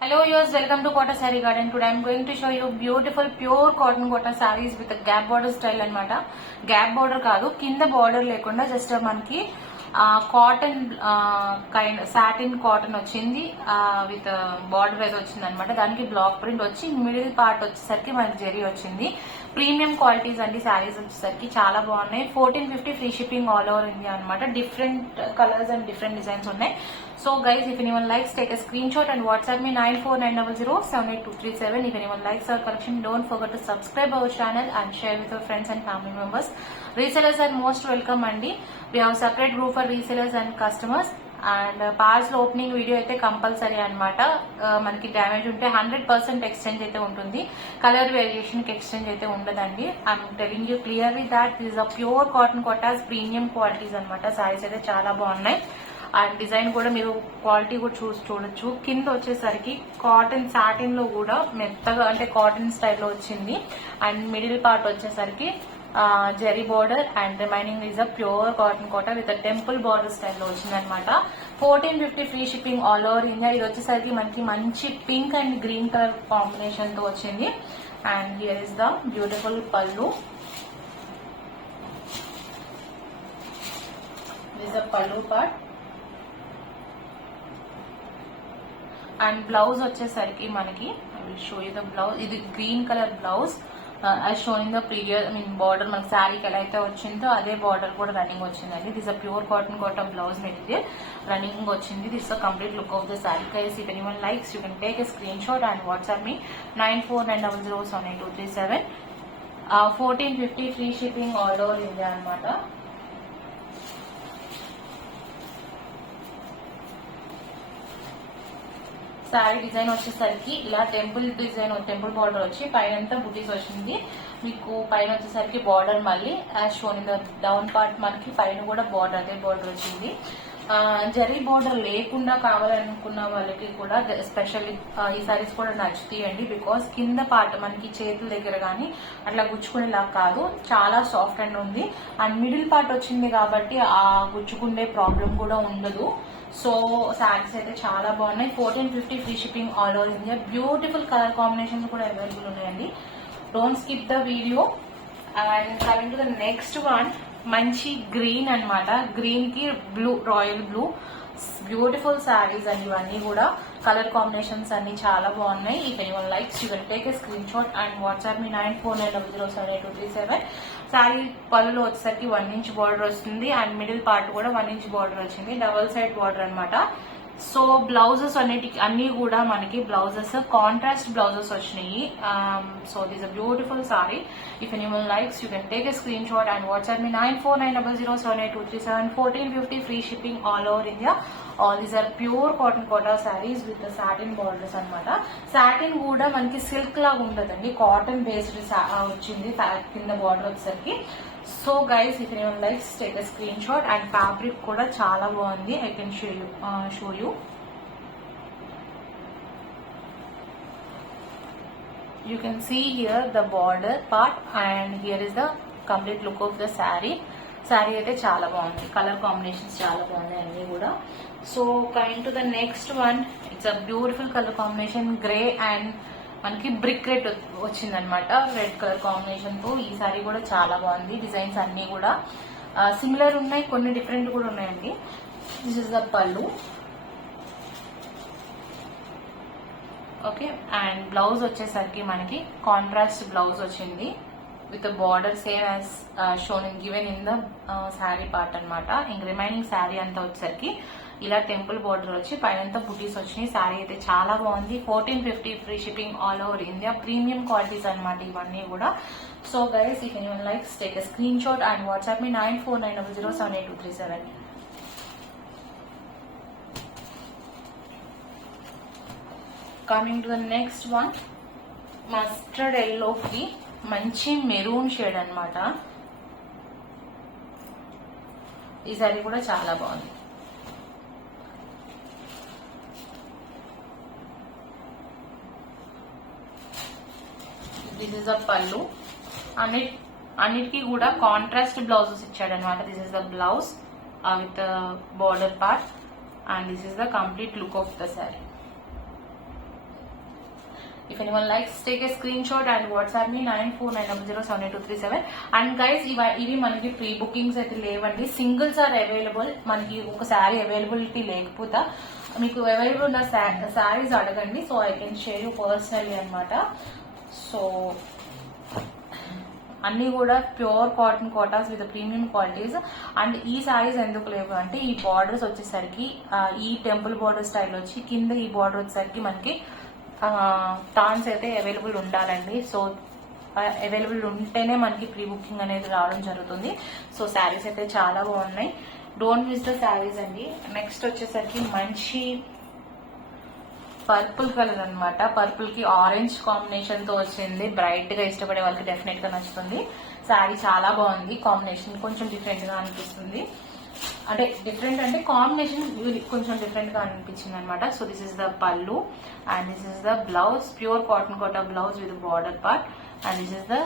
Hello viewers, welcome to Kota Saree Garden. Today I am going to show you beautiful pure cotton kota sarees with a gap border style anamata. Gap border kaadu, kinda border lekunda just manaki cotton kind satin cotton వచ్చింది with border అయితే వచ్చింది అనమాట. దానికి black print వచ్చి middle part వచ్చేసరికి మనకి జరీ వచ్చింది. Premium qualities అండి శారీస్ వచ్చేసరికి చాలా బాగున్నాయి. 1450 free shipping all over India అనమాట. Different colours and different designs ఉన్నాయి. So guys, if anyone likes, take a screenshot and WhatsApp me 9490078237. If anyone likes our collection, don't forget to subscribe our channel and share with your friends and family members. Resellers are most welcome andi. We have a separate group for resellers and customers. And parcel opening video అయితే కంపల్సరీ అనమాట. మనకి డ్యామేజ్ ఉంటే 100% ఎక్స్చేంజ్ అయితే ఉంటుంది. Colour variation కి exchange అయితే ఉండదండి. I'm telling you clearly that this are pure cotton Kotas premium qualities అనమాట. సారీస్ అయితే చాలా బాగున్నాయి. అండ్ డిజైన్ కూడా మీరు క్వాలిటీ కూడా చూడొచ్చు. కింద వచ్చేసరికి కాటన్ సాటిన్ లో కూడా మెత్తగా అంటే కాటన్ స్టైల్లో వచ్చింది. అండ్ మిడిల్ పార్ట్ వచ్చేసరికి zari border and remaining is a pure cotton Kota with temple border స్టైల్లో వచ్చింది అనమాట. 1450 free shipping all over India. ఇది వచ్చేసరికి మనకి మంచి pink and green colour combination తో వచ్చింది. And here is the beautiful pallu. This a pallu part. And blouse వచ్చేసరికి మనకి I will show you the blouse. ఇది green colour blouse as shown in the previous border మనకి శారీకి ఎలా అయితే వచ్చిందో అదే బార్డర్ కూడా రన్నింగ్ వచ్చిందండి. This a pure cotton Kota blouse material running వచ్చింది. This a complete look of the sari. Guys if anyone likes you can take a screenshot and WhatsApp me 9490078237. 1450 free shipping all over India అనమాట. శారీ డిజైన్ వచ్చేసరికి ఇలా temple design temple border వచ్చి పైన బుటీస్ వచ్చింది. మీకు పైన వచ్చేసరికి బార్డర్ మళ్ళీ as shown in the down part మనకి పైన కూడా బార్డర్ అదే బార్డర్ వచ్చింది. జరీ బార్డర్ లేకుండా కావాలనుకున్న వాళ్ళకి కూడా స్పెషల్ ఈ సారీస్ కూడా నచ్చుతాయండి. బికాస్ కింద పార్ట్ మనకి చేతుల దగ్గర కానీ అట్లా గుచ్చుకునేలా కాదు, చాలా సాఫ్ట్ అండ్ ఉంది. అండ్ మిడిల్ పార్ట్ వచ్చింది కాబట్టి ఆ గుచ్చుకునే ప్రాబ్లం కూడా ఉండదు. సో శారీస్ అయితే చాలా బాగున్నాయి. 1450 free shipping all over India. Beautiful colour combinations కూడా అవైలబుల్ ఉన్నాయండి. Don't skip the video. And coming to the next one, మంచి గ్రీన్ అనమాట. గ్రీన్ కి blue, royal blue, beautiful saris అండి. ఇవన్నీ కూడా కలర్ కాంబినేషన్స్ అన్ని చాలా బాగున్నాయి. If anyone likes you can take a screenshot and WhatsApp me 9490078237. Sari పళ్ళులో వచ్చేసరికి 1 ఇంచ్ బార్డర్ వస్తుంది. అండ్ మిడిల్ పార్ట్ కూడా 1 ఇంచ్ బార్డర్ వచ్చింది. డబల్ సైడ్ బార్డర్ అనమాట. సో బ్లౌజెస్ అన్ని కూడా మనకి బ్లౌజెస్ కాంట్రాస్ట్ బ్లౌజెస్ వచ్చినాయి. So this a beautiful sari. If anyone likes you can take a screenshot and WhatsApp me 9490078237. 1450 free shipping all over India. All these are pure cotton Kota saris with satin borders అనమాట. Satin కూడా మనకి సిల్క్ లాగా ఉండదండి, cotton based వచ్చింది కింద బార్డర్ వచ్చేసరికి. So guys if anyone likes take a screenshot. And fabric కూడా చాలా బాగుంది. I can show you. You can see here the border part and here is the complete look of the saree. Sari అయితే చాలా బాగుంది. Colour combinations చాలా బాగున్నాయి అన్ని కూడా. So coming to the next one, it's a beautiful colour combination. Grey and మనకి brick red వచ్చిందనమాట. Red colour combination తో ఈ సారీ కూడా చాలా బాగుంది. డిజైన్స్ అన్ని కూడా సిమిలర్ ఉన్నాయి, కొన్ని డిఫరెంట్ కూడా ఉన్నాయండి. దిస్ ఇస్ ద పల్లు. ఓకే. అండ్ బ్లౌజ్ వచ్చేసరికి మనకి కాంట్రాస్ట్ బ్లౌజ్ వచ్చింది with border same as shown given in the sari పార్ట్ అనమాట. ఇంక రిమైనింగ్ శారీ అంతా వచ్చేసరికి ఇలా టెంపుల్ బార్డర్ వచ్చి పైనంతా బుటీస్ వచ్చినాయి. శారీ అయితే చాలా బాగుంది. 1450 free shipping all over India. Premium qualities అనమాట ఇవన్నీ కూడా. So guys if anyone likes take a screenshot and WhatsApp me 9490078237. Coming to the next one, mustard yellow కి మంచి మెరూన్ షేడ్ అనమాట. ఈ సారీ కూడా చాలా బాగుంది. This is the pallu. అన్నిటికీ కూడా కాంట్రాస్ట్ బ్లౌజెస్ ఇచ్చాడనమాట. This is the blouse with border part and this is the complete look of the sari. If anyone likes, take a screenshot and WhatsApp me 9490078237. And guys, ఇవి మనకి pre bookings అయితే లేవండి, singles are available. మనకి ఒక శారీ అవైలబిలిటీ లేకపోతే మీకు అవైలబుల్ ఉన్న శారీస్ అడగండి, so I can share you personally అనమాట. సో అన్ని కూడా pure cotton Kotas with premium qualities. And ఈ శారీస్ ఎందుకు లేవు అంటే ఈ బార్డర్స్ వచ్చేసరికి ఈ టెంపుల్ బార్డర్ స్టైల్ వచ్చి కింద ఈ బార్డర్ వచ్చేసరికి మనకి టాన్స్ అయితే అవైలబుల్ ఉండాలండి. సో అవైలబుల్ ఉంటేనే మనకి ప్రీ బుకింగ్ అనేది రావడం జరుగుతుంది. సో శారీస్ అయితే చాలా బాగున్నాయి, డోంట్ మిస్ ద శారీస్ అండి. నెక్స్ట్ వచ్చేసరికి మంచి పర్పుల్ కలర్ అనమాట. పర్పుల్ కి ఆరెంజ్ కాంబినేషన్ తో వచ్చింది. బ్రైట్ గా ఇష్టపడే వాళ్ళకి డెఫినెట్ గా నచ్చుతుంది. శారీ చాలా బాగుంది, కాంబినేషన్ కొంచెం డిఫరెంట్ గా అనిపిస్తుంది. అంటే డిఫరెంట్ అంటే కాంబినేషన్ కొంచెం డిఫరెంట్ గా అనిపించింది అనమాట. So this is the pallu and this is the blouse, pure cotton Kota blouse with border part. And this is the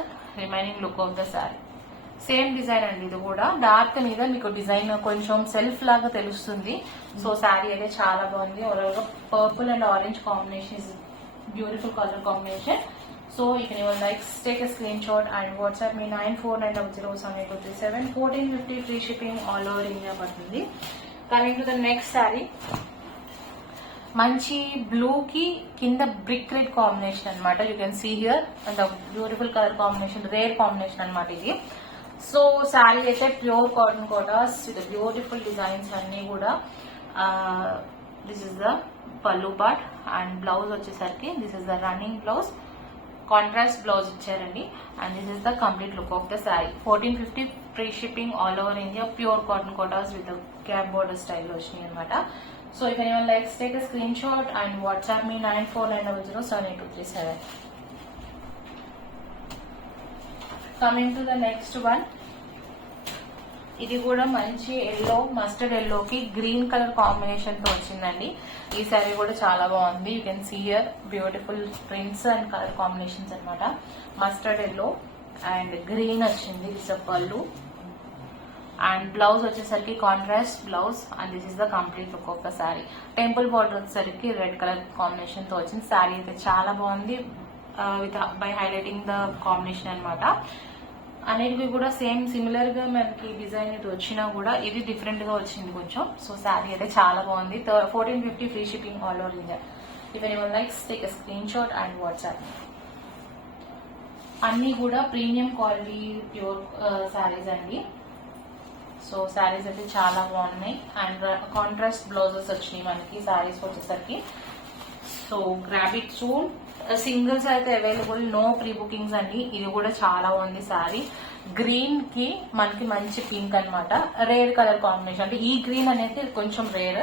remaining look of the sari. Same design అండి, ఇది కూడా డార్క్ మీద మీకు డిజైన్ కొంచెం సెల్ఫ్ లాగా తెలుస్తుంది. సో శారీ అయితే చాలా బాగుంది. ఓవరాల్గా purple and orange combination is beautiful colour combination. So ఇక likes take a screenshot and WhatsApp me 9490078237. 1450 free shipping all over India పడుతుంది. Coming to the next sari, మంచి బ్లూ కి కింద బ్రిక్ రెడ్ కాంబినేషన్ అనమాట. You can see here the beautiful colour combination, rare combination అనమాట ఇది. So sari అయితే pure cotton Kotas with beautiful designs అన్ని కూడా. దిస్ ఇస్ ద పల్లు పార్ట్ అండ్ బ్లౌజ్ వచ్చేసరికి this is the running blouse, contrast blouse ఇచ్చారండి. And this is the complete look of the sari. 1450 free shipping all over India, pure cotton Kotas with cap border style వచ్చినాయి అనమాట. So if anyone likes take a screenshot and WhatsApp me 9490078237. Coming to the next one, ఇది కూడా మంచి yellow, mustard ఎల్లోకి green colour combination తో వచ్చిందండి. ఈ శారీ కూడా చాలా బాగుంది. You can see here beautiful prints and colour combinations అనమాట. మస్టర్డ్ ఎల్లో అండ్ గ్రీన్ వచ్చింది. దిస్ పల్లు అండ్ బ్లౌజ్ వచ్చేసరికి contrast blouse and this is the complete look of the sari. Temple border వచ్చేసరికి రెడ్ కలర్ కాంబినేషన్ తో వచ్చింది. శారీ అయితే చాలా బాగుంది with by highlighting the combination అనమాట. అనేటివి కూడా సేమ్ సిమిలర్ గా మనకి డిజైన్ ఇది వచ్చినా కూడా ఇది డిఫరెంట్ గా వచ్చింది కొంచెం. సో శారీ అయితే చాలా బాగుంది. 1450 free shipping all over India. If anyone likes take a screenshot and WhatsApp. అన్ని కూడా ప్రీమియం క్వాలిటీ ప్యూర్ శారీస్ అండి. సో శారీస్ అయితే చాలా బాగున్నాయి అండ్ కాంట్రాస్ట్ బ్లౌజెస్ వచ్చినాయి మనకి శారీస్ వచ్చేసరికి. So grab it soon. Singles అయితే అవైలబుల్, నో ప్రీ బుకింగ్స్ అండి. ఇది కూడా చాలా బాగుంది శారీ. గ్రీన్ కి మనకి మంచి పింక్ అనమాట, రేర్ కలర్ కాంబినేషన్. అంటే ఈ గ్రీన్ అనేది కొంచెం రేర్.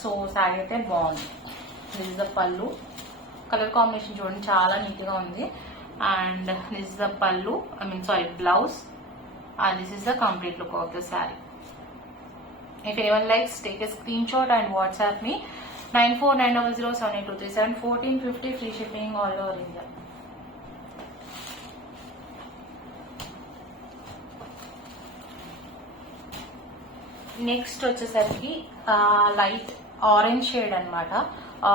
సో శారీ అయితే బాగుంది. దిస్ ఇస్ ద పల్లు, కలర్ కాంబినేషన్ చూడండి చాలా నీట్ గా ఉంది. అండ్ దిస్ ఇస్ ద పల్లు, blouse and this is the complete look of the saree. If anyone likes, take a screenshot and WhatsApp me 9490078237. 1450 free shipping all over India. Next వచ్చేసరికి light orange shade అనమాట.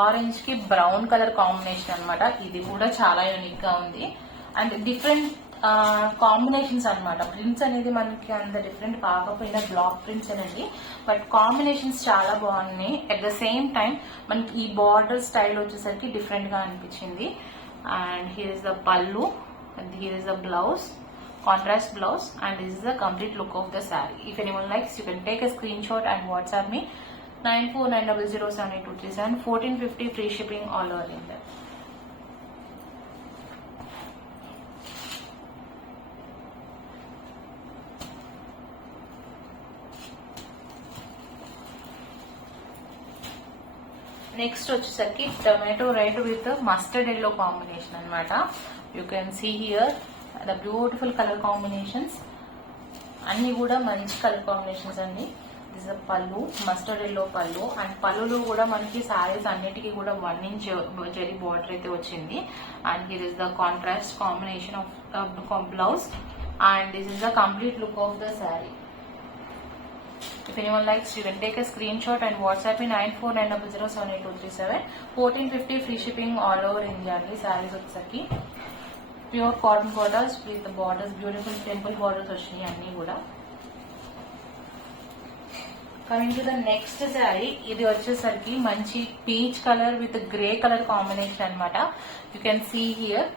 ఆరెంజ్ కి brown colour combination అనమాట. ఇది కూడా చాలా యూనిక్ గా ఉంది and different combinations అనమాట. ప్రింట్స్ అనేది మనకి అంత డిఫరెంట్ కాకపోయినా బ్లాక్ ప్రింట్స్ అనేది, బట్ కాంబినేషన్స్ చాలా బాగున్నాయి. అట్ ద సేమ్ టైం మనకి ఈ బార్డర్ స్టైల్ వచ్చేసరికి డిఫరెంట్ గా అనిపించింది. And here is the pallu and here is the blouse, contrast blouse and this is the complete look of the saree. If anyone likes, you can take a screenshot and WhatsApp me 9490078237. 1450 free shipping all over India. Next వచ్చేసరికి tomato red with mustard yellow combination అనమాట. You can see here the beautiful colour combinations. అన్ని కూడా మంచి colour combinations అండి. This is pallu, mustard yellow pallu. And పల్లులో కూడా మనకి శారీస్ అన్నిటికీ కూడా 1 ఇంచ్ జరీ బార్డర్ అయితే వచ్చింది. And here is the contrast combination of blouse and this is the complete look of the sari. If anyone likes, you can take a screenshot and WhatsApp me 9490078237. 1450 free shipping all over India అండి. శారీస్ వచ్చేసరికి pure cotton Kotas with borders, beautiful temple borders వచ్చినాయి అన్ని కూడా. Coming to the next sari, ఇది వచ్చేసరికి మంచి peach colour with grey colour combination అనమాట. You can see here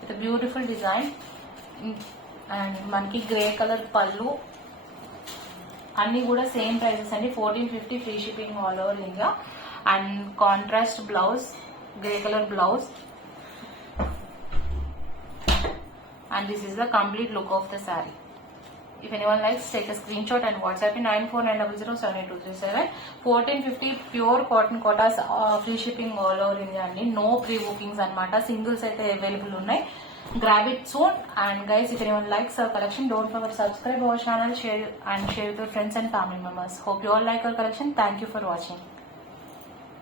with beautiful design and మనకి గ్రే కలర్ పళ్ళు, అన్ని కూడా సేమ్ ప్రైజెస్ అండి. 1450 free shipping all over India. And contrast blouse, grey colour blouse. And this is the complete look of the saree. If anyone likes, take a screenshot and WhatsApp in 9490078237. 1450 pure cotton quotas, free shipping all over India అండి. No pre bookings అనమాట. సింగిల్స్ అయితే అవైలబుల్ ఉన్నాయి. Grab it soon. And guys, if anyone likes our collection, don't forget to subscribe our channel, share with your friends and family members. Hope you all like our collection. Thank you for watching.